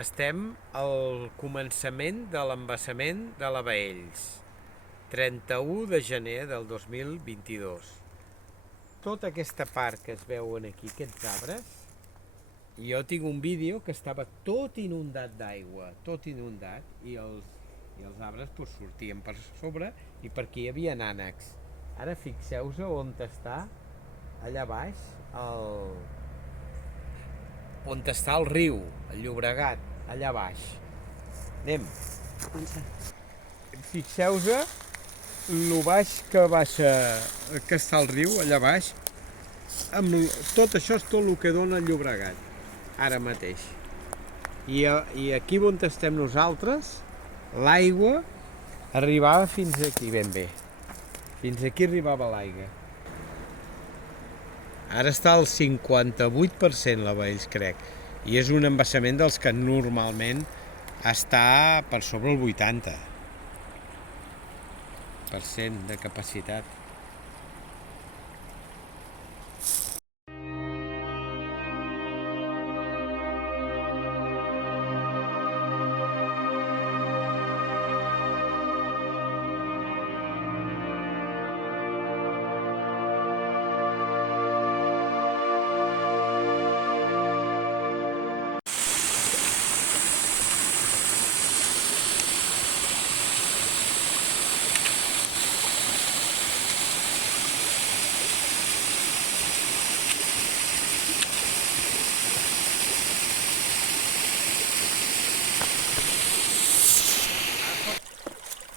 Estem al començament de l'embassament de la Baells, 31 de gener del 2022. Tota aquesta part que es veuen aquí, aquests arbres, jo tinc un vídeo que estava tot inundat d'aigua, tot inundat, i els arbres doncs, sortien per sobre i per aquí hi havia ànecs. Ara fixeu-vos on està, allà baix, on està el riu, el Llobregat, allà baix. Anem. Fixeu-vos lo baix que baixa, que està el riu, allà baix. Tot això és tot el que dona el Llobregat, ara mateix. I aquí on estem nosaltres, l'aigua arribava fins aquí ben bé. Fins aquí arribava l'aigua. Ara està al 58% la Baells, crec, i és un embassament dels que normalment està per sobre el 80% de capacitat.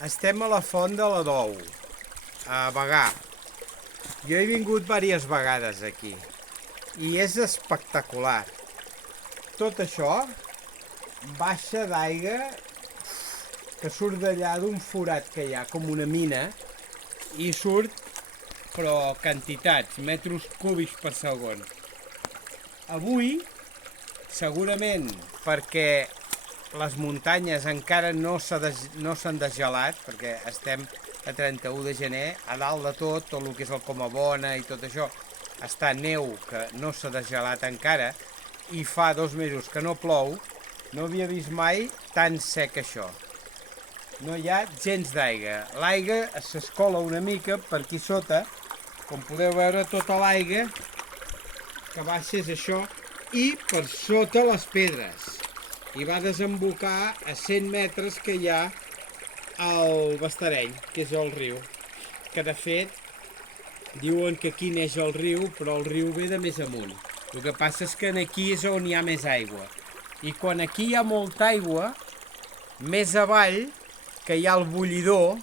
Estem a la font de la Dou, a Bagà. Jo he vingut diverses vegades aquí i és espectacular. Tot això baixa d'aigua que surt d'allà d'un forat que hi ha, com una mina, i surt, però quantitats, metres cúbics per segon. Avui, segurament perquè les muntanyes encara no s'han desgelat, perquè estem a 31 de gener, a dalt de tot el que és el Comabona i tot això, està neu que no s'ha desgelat encara, i fa 2 mesos que no plou, no havia vist mai tan sec això. No hi ha gens d'aigua. L'aigua s'escola una mica per aquí sota, com podeu veure tota l'aigua que baixa és això, i per sota les pedres. I va desembocar a 100 metres que hi ha al Bastareny, que és el riu. Que de fet, diuen que aquí neix el riu, però el riu ve de més amunt. El que passa és que aquí és on hi ha més aigua. I quan aquí hi ha molta aigua, més avall, que hi ha el bullidor,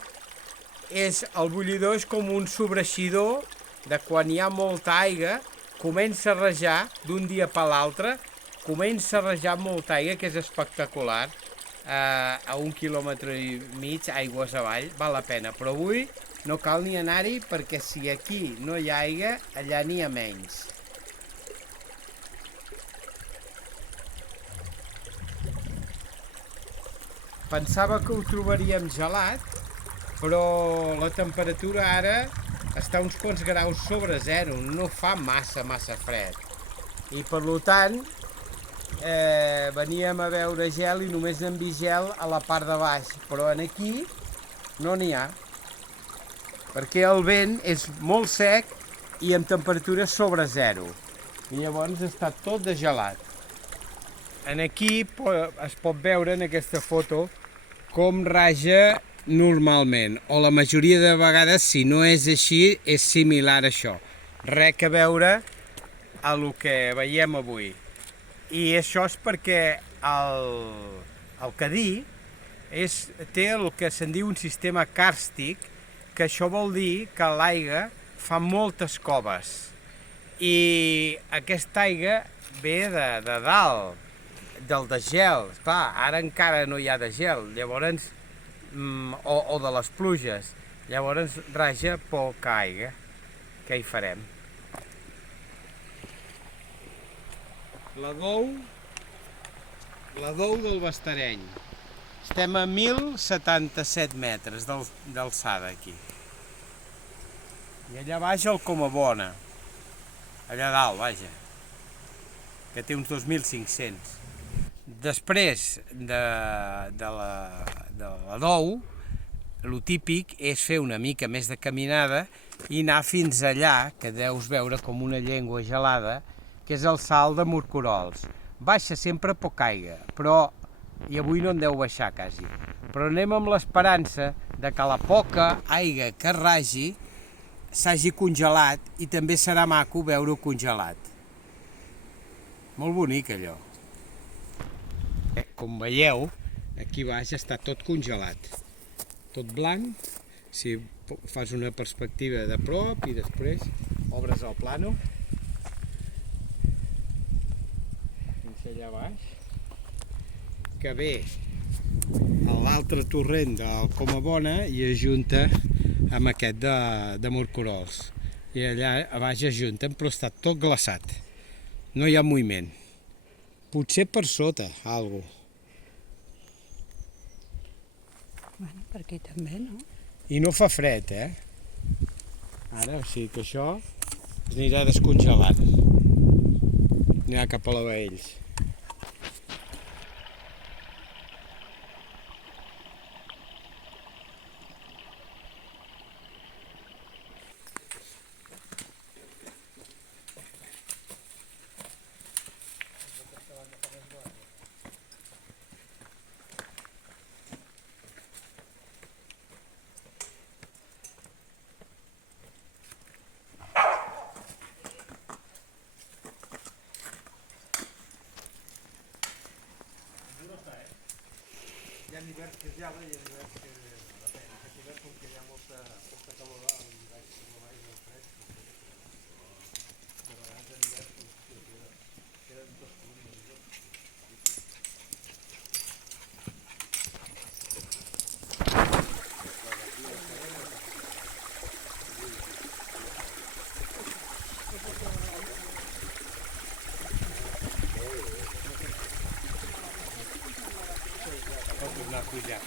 el bullidor és com un sobreixidor de quan hi ha molta aigua, comença a rajar d'un dia per l'altre, comença a rajar molta aigua, que és espectacular, a 1,5 quilòmetres aigües avall, val la pena, però avui no cal ni anar-hi perquè si aquí no hi ha aigua, allà n'hi ha menys. Pensava que ho trobaríem gelat, però la temperatura ara està uns quants graus sobre zero, no fa massa fred. I per tant, veníem a veure gel i només n'hem vist gel a la part de baix, però aquí no n'hi ha, perquè el vent és molt sec i amb temperatures sobre zero, i llavors està tot de gelat. Aquí es pot veure en aquesta foto com raja normalment, o la majoria de vegades, si no és així, és similar a això. Res a veure a el que veiem avui. I això és perquè el Cadí té el que se'n diu un sistema càrstic, que això vol dir que l'aigua fa moltes coves. I aquesta aigua ve de dalt, del desgel. Clar, ara encara no hi ha desgel, llavors, o de les pluges. Llavors raja poca aigua. Què hi farem? La Dou del Bastareny. Estem a 1.077 metres d'alçada aquí. I allà baix el Comabona. Allà dalt, vaja. Que té uns 2.500. Després de la dou, el típic és fer una mica més de caminada i anar fins allà, que deus veure com una llengua gelada, que és el salt de Morcurols. Baixa sempre poca aigua, i avui no en deu baixar quasi. Però anem amb l'esperança de que la poca aigua que ragi s'hagi congelat i també serà maco veure-ho congelat. Molt bonic allò. Com veieu, aquí baix està tot congelat. Tot blanc, si fas una perspectiva de prop i després obres el plano. Fins allà baix. Que ve a l'altre torrent del Comabona i ajunta amb aquest de Morcurols. I allà a baix ajunten, però està tot glaçat. No hi ha moviment. Potser per sota, alguna cosa. Bueno, per aquí també, no? I no fa fred, Ara, o sigui que això es anirà descongelant. Anirà cap a la Baells. Hi ha hiverns que es gela i hi ha hiverns que depèn. Aquest hivern, com que hi ha molta calor a l'hiverns, no va molt fred, de vegades en hivern queden dos columnes. Pot tornar a pujar.